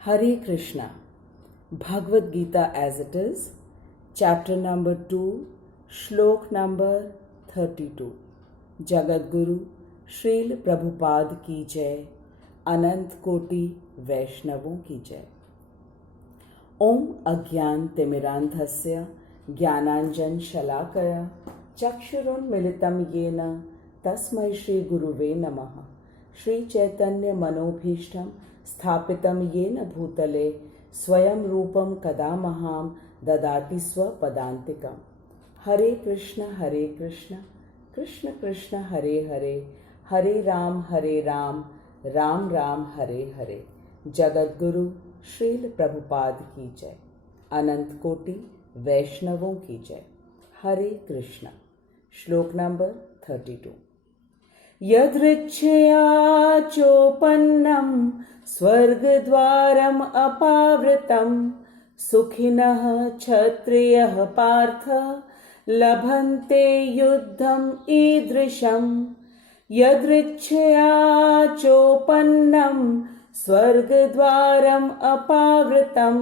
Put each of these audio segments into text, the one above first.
Hare Krishna, Bhagwat Gita as it is, chapter number 2, Shlok number 32. Jagat Guru Srila Prabhupada की जय, अनंत कोटि वैष्णवों की जय। ओम अज्ञान तिमिरांधस्य ज्ञानांजन शलाकया चक्षुरुन्मिलितं येन तस्मै श्री गुरुवे नमः। श्री चैतन्य मनोभीष्टं स्थापितं येन भूतले स्वयं रूपं कदा महां ददाति स्वपदान्तिकम्। हरे कृष्ण कृष्ण कृष्ण हरे हरे, हरे राम राम राम हरे हरे। जगत गुरु श्रील प्रभुपाद की जय, अनंत कोटि वैष्णवों की जय। हरे कृष्ण। श्लोक नंबर 32। यदृच्छया चोपन्नं स्वर्गद्वारम् अपावृतं सुखिनः क्षत्रियः पार्थ लभन्ते युद्धम् ईदृशम्। यदृच्छया चोपन्नं स्वर्गद्वारम् अपावृतं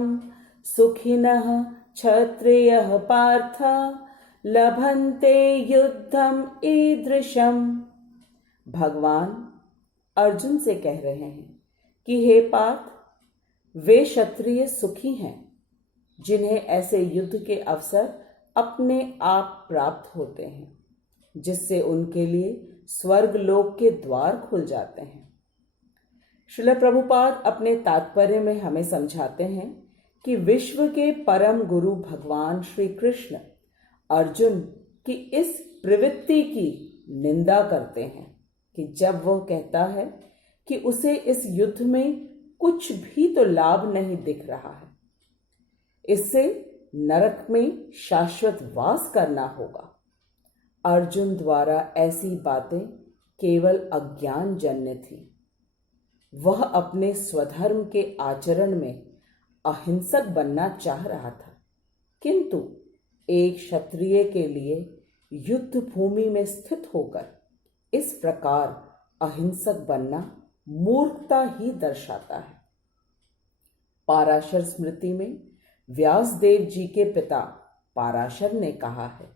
सुखिनः क्षत्रियः पार्थ लभन्ते युद्धम् ईदृशम्। भगवान अर्जुन से कह रहे हैं कि हे पार्थ, वे क्षत्रिय सुखी हैं जिन्हें ऐसे युद्ध के अवसर अपने आप प्राप्त होते हैं, जिससे उनके लिए स्वर्ग लोक के द्वार खुल जाते हैं। श्रील प्रभुपाद अपने तात्पर्य में हमें समझाते हैं कि विश्व के परम गुरु भगवान श्री कृष्ण अर्जुन की इस प्रवृत्ति की निंदा करते हैं कि जब वह कहता है कि उसे इस युद्ध में कुछ भी तो लाभ नहीं दिख रहा है, इससे नरक में शाश्वत वास करना होगा। अर्जुन द्वारा ऐसी बातें केवल अज्ञान जन्य थी। वह अपने स्वधर्म के आचरण में अहिंसक बनना चाह रहा था, किंतु एक क्षत्रिय के लिए युद्ध भूमि में स्थित होकर इस प्रकार अहिंसक बनना मूर्खता ही दर्शाता है। पाराशर स्मृति में व्यासदेव जी के पिता पाराशर ने कहा है,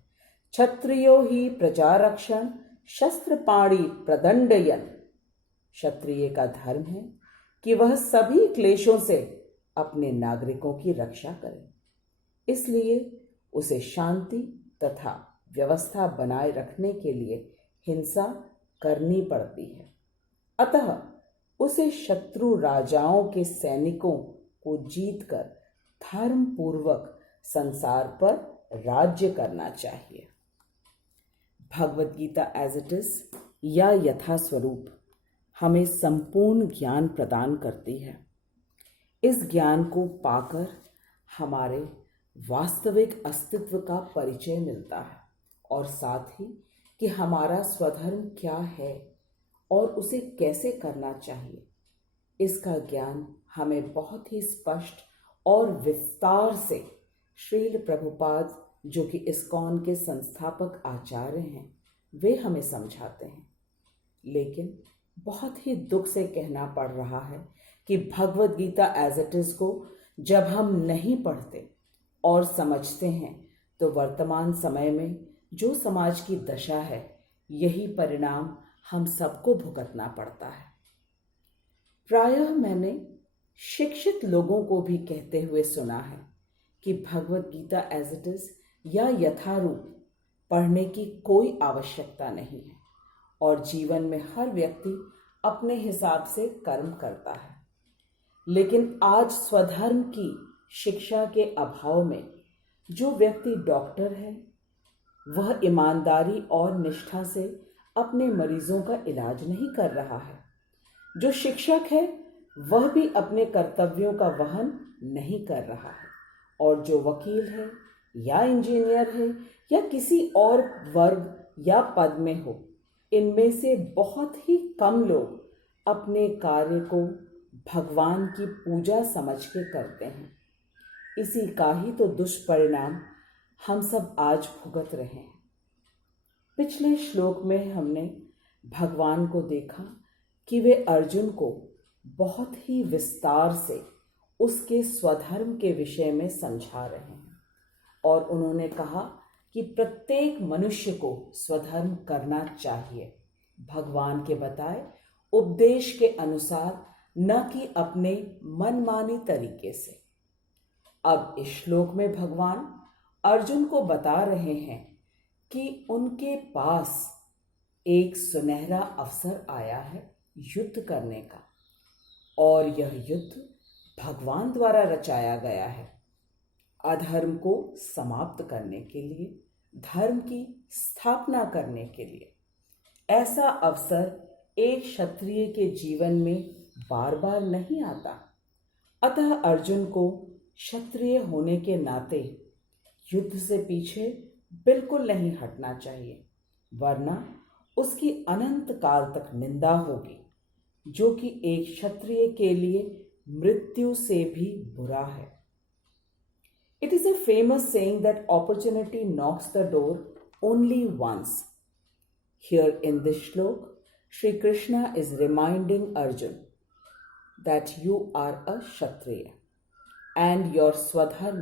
क्षत्रियो ही प्रजारक्षण शस्त्र पाणी प्रदंडयन। क्षत्रिय का धर्म है कि वह सभी क्लेशों से अपने नागरिकों की रक्षा करे, इसलिए उसे शांति तथा व्यवस्था बनाए रखने के लिए हिंसा करनी पड़ती है। अतः उसे शत्रु राजाओं के सैनिकों को जीतकर धर्म पूर्वक संसार पर राज्य करना चाहिए। Bhagavad Gita as it is या यथा स्वरूप हमें संपूर्ण ज्ञान प्रदान करती है। इस ज्ञान को पाकर हमारे वास्तविक अस्तित्व का परिचय मिलता है और साथ ही कि हमारा स्वधर्म क्या है और उसे कैसे करना चाहिए, इसका ज्ञान हमें बहुत ही स्पष्ट और विस्तार से श्रील प्रभुपाद, जो कि इस्कॉन के संस्थापक आचार्य हैं, वे हमें समझाते हैं। लेकिन बहुत ही दुख से कहना पड़ रहा है कि Bhagavad Gita as it is को जब हम नहीं पढ़ते और समझते हैं तो वर्तमान समय में जो समाज की दशा है, यही परिणाम हम सबको भुगतना पड़ता है। प्रायः मैंने शिक्षित लोगों को भी कहते हुए सुना है कि Bhagavad Gita as it is या यथारूप पढ़ने की कोई आवश्यकता नहीं है और जीवन में हर व्यक्ति अपने हिसाब से कर्म करता है। लेकिन आज स्वधर्म की शिक्षा के अभाव में जो व्यक्ति डॉक्टर है, वह ईमानदारी और निष्ठा से अपने मरीजों का इलाज नहीं कर रहा है। जो शिक्षक है वह भी अपने कर्तव्यों का वहन नहीं कर रहा है, और जो वकील है या इंजीनियर है या किसी और वर्ग या पद में हो, इनमें से बहुत ही कम लोग अपने कार्य को भगवान की पूजा समझ के करते हैं। इसी का ही तो दुष्परिणाम हम सब आज भुगत रहे हैं। पिछले श्लोक में हमने भगवान को देखा कि वे अर्जुन को बहुत ही विस्तार से उसके स्वधर्म के विषय में समझा रहे हैं और उन्होंने कहा कि प्रत्येक मनुष्य को स्वधर्म करना चाहिए, भगवान के बताए उपदेश के अनुसार, न कि अपने मनमानी तरीके से। अब इस श्लोक में भगवान अर्जुन को बता रहे हैं कि उनके पास एक सुनहरा अवसर आया है युद्ध करने का, और यह युद्ध भगवान द्वारा रचाया गया है अधर्म को समाप्त करने के लिए, धर्म की स्थापना करने के लिए। ऐसा अवसर एक क्षत्रिय के जीवन में बार बार नहीं आता। अतः अर्जुन को क्षत्रिय होने के नाते युद्ध से पीछे बिल्कुल नहीं हटना चाहिए, वरना उसकी अनंत काल तक निंदा होगी, जो कि एक क्षत्रिय के लिए मृत्यु से भी बुरा है। It is a famous saying that opportunity knocks the door only once. Here in this shlok, Shri Krishna is reminding Arjun that you are a kshatriya and your swadharm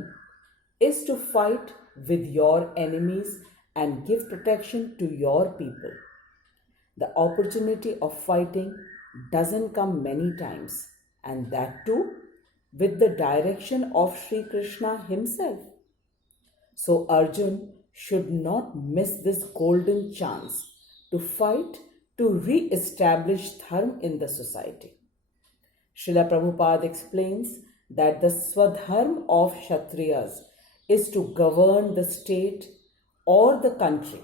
is to fight with your enemies and give protection to your people. The opportunity of fighting doesn't come many times, and that too with the direction of Shri Krishna himself. So Arjun should not miss this golden chance to fight to re-establish dharma in the society. Srila Prabhupada explains that the swadharm of kshatriyas is to govern the state or the country.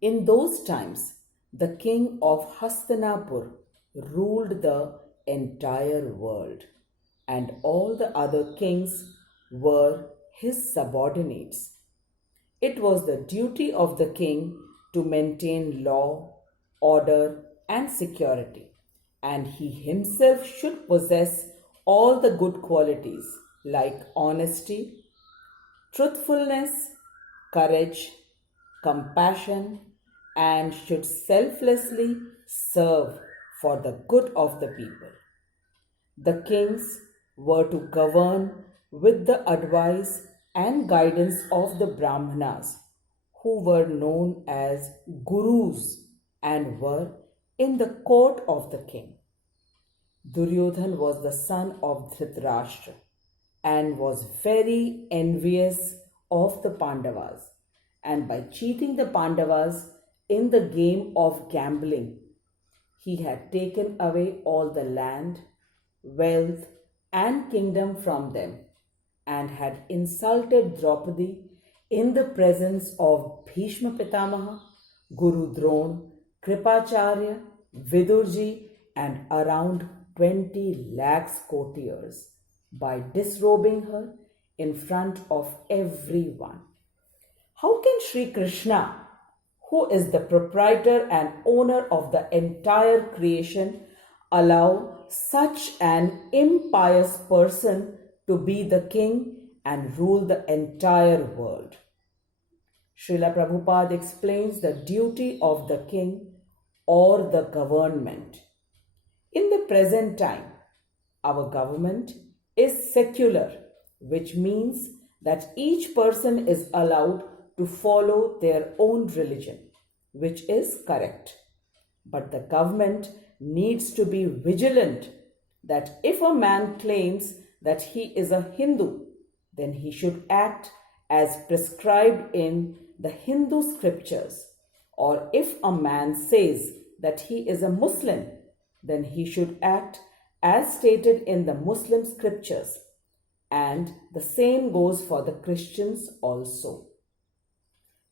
In those times, the king of Hastinapur ruled the entire world, and all the other kings were his subordinates. It was the duty of the king to maintain law, order, and security, and he himself should possess all the good qualities like honesty, truthfulness, courage, compassion, and should selflessly serve for the good of the people. The kings were to govern with the advice and guidance of the Brahmanas, who were known as gurus and were in the court of the king. Duryodhan was the son of Dhritarashtra and was very envious of the Pandavas, and by cheating the Pandavas in the game of gambling, he had taken away all the land, wealth, and kingdom from them, and had insulted Draupadi in the presence of Bhishma Pitamaha, Guru Drona, Kripacharya, Vidurji, and around 20 lakhs courtiers by disrobing her in front of everyone. How can Sri Krishna, who is the proprietor and owner of the entire creation, allow such an impious person to be the king and rule the entire world? Srila Prabhupada explains the duty of the king or the government. In the present time, our government is secular, which means that each person is allowed to follow their own religion, which is correct. But the government needs to be vigilant that if a man claims that he is a Hindu, then he should act as prescribed in the Hindu scriptures. Or if a man says that he is a Muslim, then he should act as stated in the Muslim scriptures. And the same goes for the Christians also.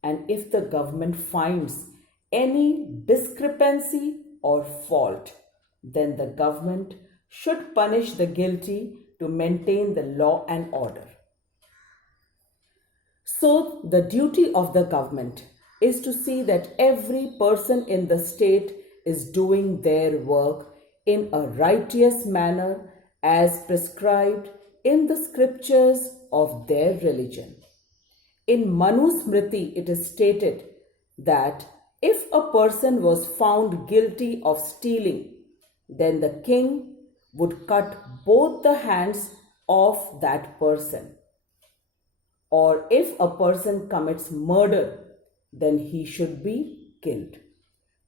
And if the government finds any discrepancy or fault, then the government should punish the guilty to maintain the law and order. So, the duty of the government is to see that every person in the state is doing their work in a righteous manner as prescribed in the scriptures of their religion. In Manu Smriti, it is stated that if a person was found guilty of stealing, then the king would cut both the hands of that person. Or if a person commits murder, then he should be killed.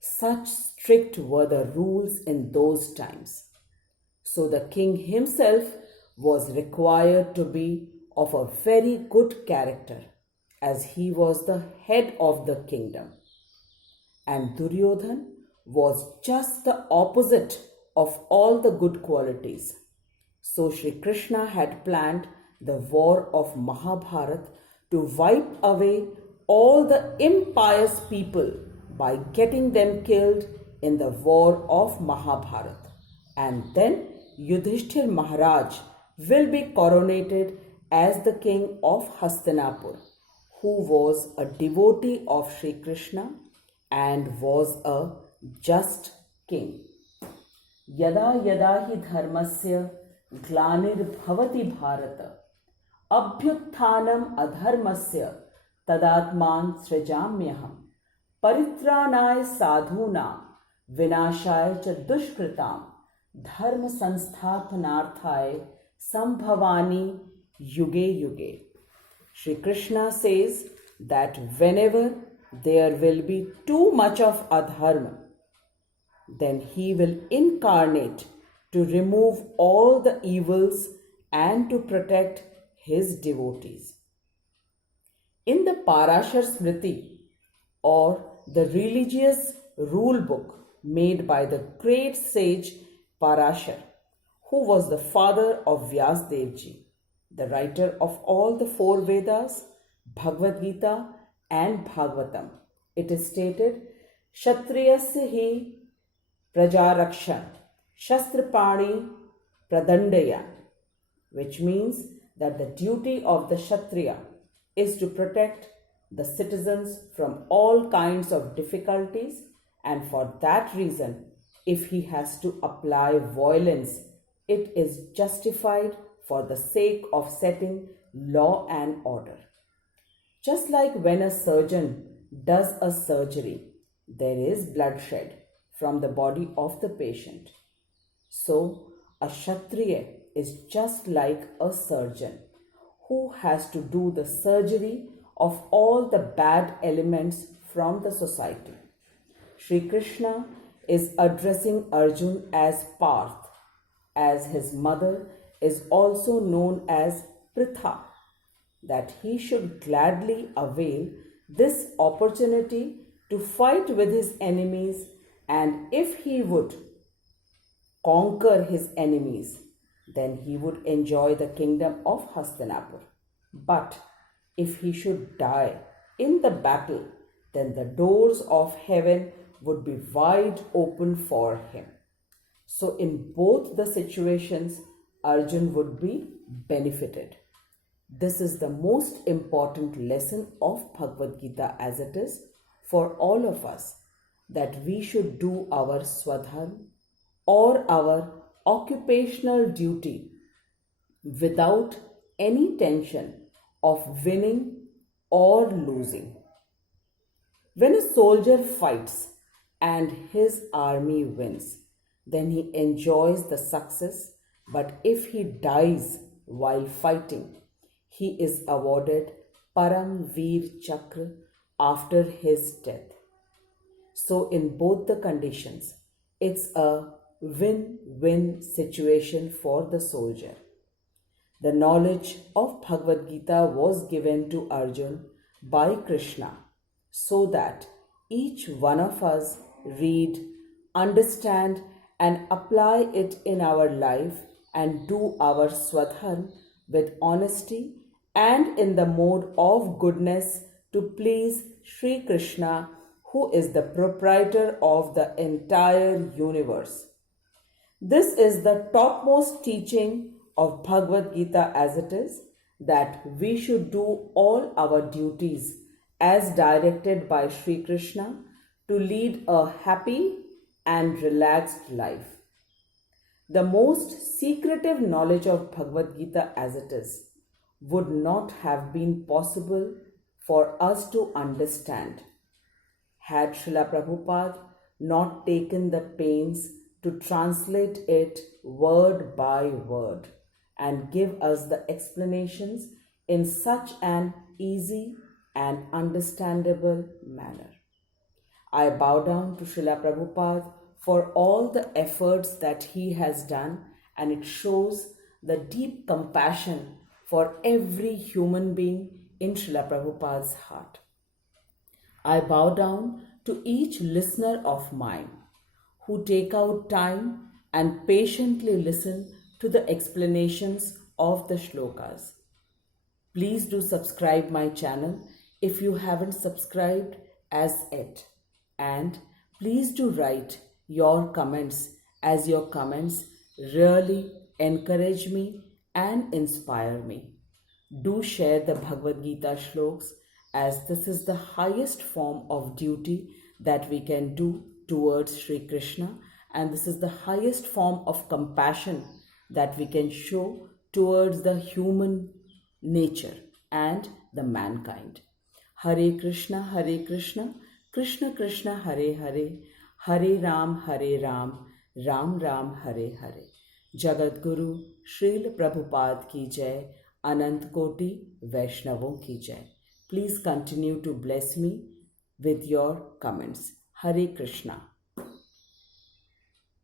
Such strict were the rules in those times. So the king himself was required to be of a very good character, as he was the head of the kingdom. And Duryodhan was just the opposite of all the good qualities. So Sri Krishna had planned the war of Mahabharat to wipe away all the impious people by getting them killed in the war of Mahabharat. And then Yudhishthir Maharaj will be coronated as the king of Hastinapur, who was a devotee of Sri Krishna and was a just king. Yada yada hi dharmasya glanir bharata abhyutthanam adharmasya tadatman srijamyaham paritranaya sadhuna vinashaya cha dushkritam dharma sansthapanarthaya sambhavani yuge yuge. Sri Krishna says that whenever there will be too much of adharma, then he will incarnate to remove all the evils and to protect his devotees. In the Parashar Smriti, or the religious rule book made by the great sage Parashar, who was the father of Vyasdev Ji, the writer of all the four Vedas, Bhagwat Gita and Bhagavatam, it is stated, Kshatriyasya hi prajarakshan shastrapani pradandaya, which means that the duty of the Kshatriya is to protect the citizens from all kinds of difficulties, and for that reason, if he has to apply violence, it is justified for the sake of setting law and order. Just like when a surgeon does a surgery, there is bloodshed from the body of the patient. So, a Kshatriya is just like a surgeon who has to do the surgery of all the bad elements from the society. Sri Krishna is addressing Arjuna as Parth, as his mother is also known as Pritha, that he should gladly avail this opportunity to fight with his enemies, and if he would conquer his enemies, then he would enjoy the kingdom of Hastinapur. But if he should die in the battle, then the doors of heaven would be wide open for him. So in both the situations, Arjun would be benefited. This is the most important lesson of Bhagwat Gita as it is for all of us, that we should do our swadharm or our occupational duty without any tension of winning or losing. When a soldier fights and his army wins, then he enjoys the success, but if he dies while fighting, he is awarded Param Veer Chakra after his death. So in both the conditions, it's a win-win situation for the soldier. The knowledge of Bhagavad Gita was given to Arjuna by Krishna so that each one of us read, understand and apply it in our life and do our swadharm with honesty and in the mode of goodness to please Sri Krishna, who is the proprietor of the entire universe. This is the topmost teaching of Bhagavad Gita as it is, that we should do all our duties as directed by Sri Krishna to lead a happy and relaxed life. The most secretive knowledge of Bhagavad Gita as it is would not have been possible for us to understand had Srila Prabhupada not taken the pains to translate it word by word and give us the explanations in such an easy and understandable manner. I bow down to Srila Prabhupada for all the efforts that he has done, and it shows the deep compassion for every human being in Srila Prabhupada's heart. I bow down to each listener of mine who take out time and patiently listen to the explanations of the shlokas. Please do subscribe my channel if you haven't subscribed as yet. And please do write your comments, as your comments really encourage me and inspire me. Do share the Bhagwat Gita shloks, as this is the highest form of duty that we can do towards Sri Krishna, and this is the highest form of compassion that we can show towards the human nature and the mankind. Hare Krishna, Krishna Krishna, Hare Hare, Hare Ram, Ram Ram, Hare Hare. Jagat Guru Srila Prabhupada ki jai, Anant Koti Vaishnavon ki jai. Please continue to bless me with your comments. Hare Krishna.